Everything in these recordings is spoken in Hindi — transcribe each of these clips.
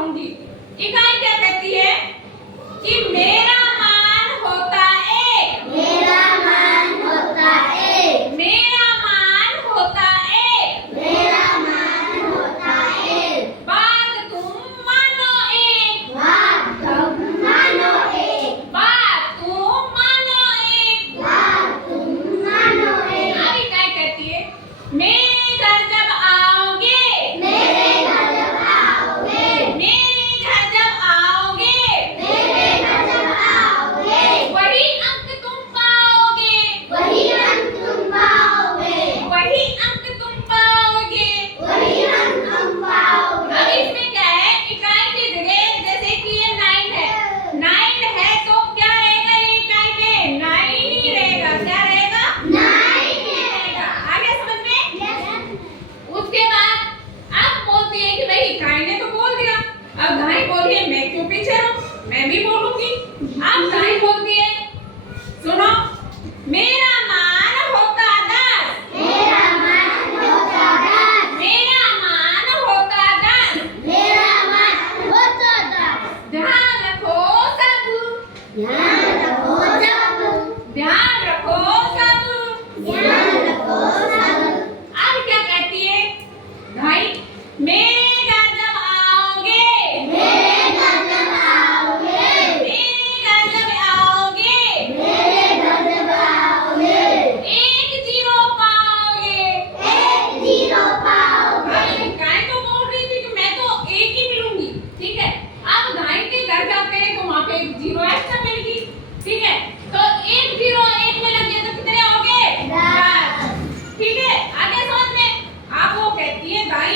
दिखाऊंगी। इकाई क्या कहती है कि मेरा मान होता एक, मेरा मान होता एक, मेरा मान होता एक, मेरा मान होता एक, बात तुम मानो एक, बात तुम मानो एक, बात तुम मानो एक। बात तुम मानो एक। अब इकाई कहती है मेरे घर जब आओगे, मेरे घर जब आओगे, मेरे घर जब आओगे, मेरे घर जब आओगे, वही अंक तुम पाओगे, वही अंक तुम पाओगे, वही अंक तुम पाओगे। वही अंक तुम पाओगे। अब इसमें क्या है, इकाई की जगह जैसे कि ये 9 है, 9 है तो क्या रहेगा ये इकाई पे 9 ही रहेगा। क्या रहेगा? 9 ही रहेगा। आगे समझ में? उसके बाद अब बोलती है कि भाई इकाई ने तो बोल दिया, अब गाय बोली है मैं क्यों पीछे रहूं, मैं भी बोलूंगी। अब गाय बोलती है सुनो, मेरा मान होता 10, मेरा मान होता 10, मेरा मान होता 10, मेरा मान होता 10। ध्यान रखो सब, ध्यान रखो सब, ध्यान रखो सब। ध्यान रखो सब। अब क्या कहती है भाई, मेरे घर जब आओगे, मेरे घर जब आओगे, मेरे घर जब आओगे, मेरे घर जब आओगे, 1 0 पाओगे। 1 0 पाओगे। भाई गाय तो बोल रही थी कि मैं तो 1 ही मिलूंगी, ठीक है। अब गाय के घर जाते हैं तो वहां पे 1 0 एक्स्ट्रा मिलेगी, ठीक है। तो 1 0 1 में लग गया तो कितने हो गए? 10, ठीक है। आगे समझ में। अब वो कहती है गाय,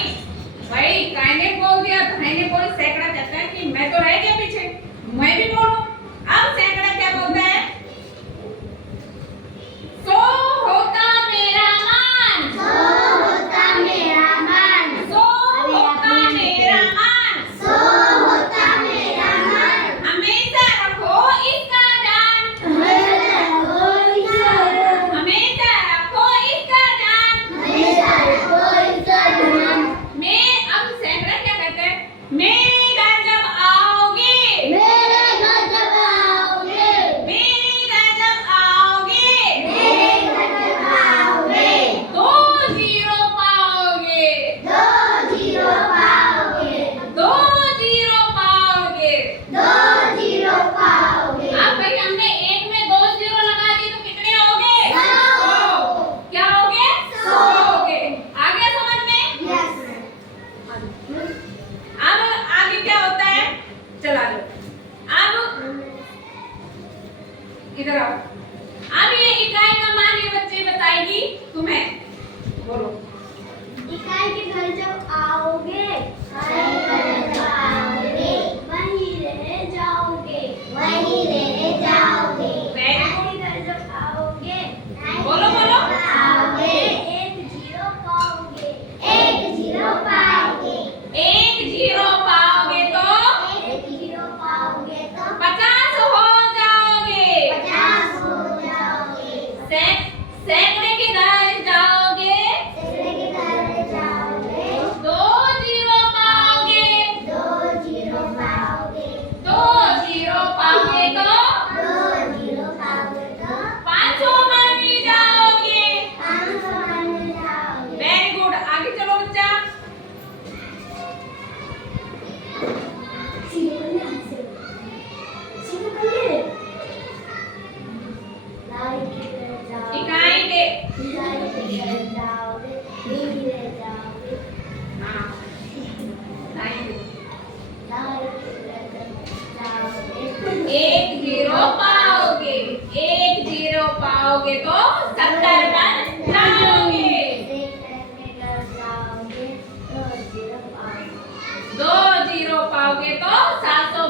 भाई गाय ने बोल दिया, गाय ने बोल, सैकड़ा कहता है कि मैं तो रह गया पीछे, मैं भी बोलूं। अब सैकड़ा क्या बोलता है, सो होता मेरा मान, सो होता मेरा मान, सो होता मेरा मान, सो होता मेरा मान। हमेशा रखो इसका ध्यान, हमेशा रखो इसका ध्यान, हमेशा रखो इसका ध्यान। हमेशा रखो इसका ध्यान। मैं अब सैकड़ा क्या कहते हैं, मेरे घर जब आओगे, मेरे घर जब आओगे, मेरे घर जब आओगे, मेरे घर जब आओगे, 2 0 पाओगे, 2 0 पाओगे, 2 0 पाओगे। 2 0 पाओगे। अब भाई हमने 1 में 2 0 लगा दिए तो कितने हो गए? 100। क्या हो गए? 100 हो गए। आगे समझ में? यस। अब आगे क्या होता है, चला लो। अब इधर आओ। अब ये इकाई का मान ये बच्चे बताएगी तुम्हें, बोलो। इकाई के घर जब आओगे, वहीं रह जाओगे, वहीं रह जाओगे। Very इकाई के घर जब आओगे, बोलो, बोलो। आओगे, 1 0 पाओगे, 1 0 पाओगे, 1 0 पाओगे तो 1 0 पाओगे तो 50 हो जाओगे। 50 हो जाओगे। सैकड़े के घर जाओगे, सैकड़े के घर जाओगे, 2 0 पाओगे, 2 0 पाओगे, 2 0 पाओगे तो 2 0 पाओगे तो 500 मान जाओगे। 500 मान जाओगे। Very good. आगे चलो बच्चा। सीधे करने, सीधे करने। लाई के घर जाओगे, इकाई के लाई के घर जाओगे, धीरे जाओगे, हाँ, लाई के घर जाओगे। 1 0 पाओगे, 1 0 पाओगे तो 70 बन जाओगे। 2 0 पाओगे तो 700